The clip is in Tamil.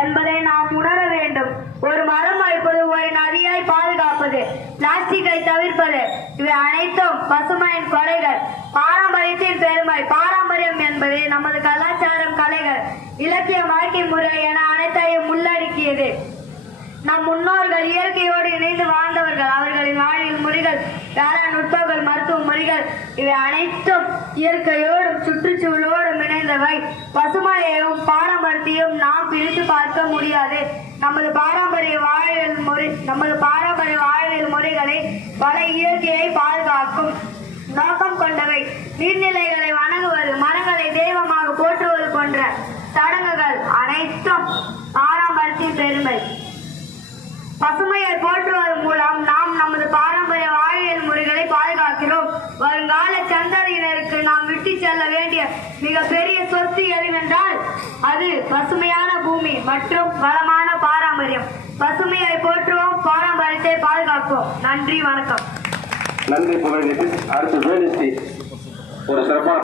என்பதை நாம் உணர வேண்டும். ஒரு மரம் வைப்பது, ஒரு நதியாய் பாதுகாப்பது, பிளாஸ்டிக்கை தவிர்ப்பது, இவை அனைத்தும் பசுமையின் கொடைகள். பாரம்பரியத்தின் பெருமை. பாரம்பரியம் என்பது நமது கலாச்சாரம், கலைகள், இலக்கிய வாழ்க்கை முறை என அனைத்தையும் உள்ளடக்கியது. நம் முன்னோர்கள் இயற்கையோடு இணைந்து வாழ்ந்தவர்கள். அவர்களின் வாழ்வில் முறைகள், வேளாண் நுட்பங்கள், மருத்துவ முறைகள், இவை அனைத்தும் இயற்கையோடும் சுற்றுச்சூழலோடும் இணைந்தவை. பசுமையையும் பாரம்பரியத்தையும் நாம் பிரித்து பார்க்க முடியாது. நமது பாரம்பரிய வாழ்வியல் முறைகளை பல இயற்கையை பாதுகாக்கும் நோக்கம் கொண்டவை. நீர்நிலைகளை வணங்குவது, மரங்களை தெய்வமாக போற்றுவது போன்ற சடங்குகள் அனைத்தும் பாரம்பரியத்தின் பெருமை. பசுமையை போற்றுவதன் மூலம் நாம் நமது பாரம்பரிய வாழ்வியல் முறைகளை பாதுகாக்கிறோம். வருங்கால சந்ததியினருக்கு நாம் விட்டு செல்ல வேண்டிய மிகப்பெரிய சொத்து எதுவென்றால் அது பசுமையான பூமி மற்றும் வளமான பாரம்பரியம். பசுமையை போற்றுவோம், பாரம்பரியத்தை பாதுகாப்போம். நன்றி, வணக்கம். நன்றி புகழ். அடுத்து வேலுஸ்ரீ ஒரு சிறப்பான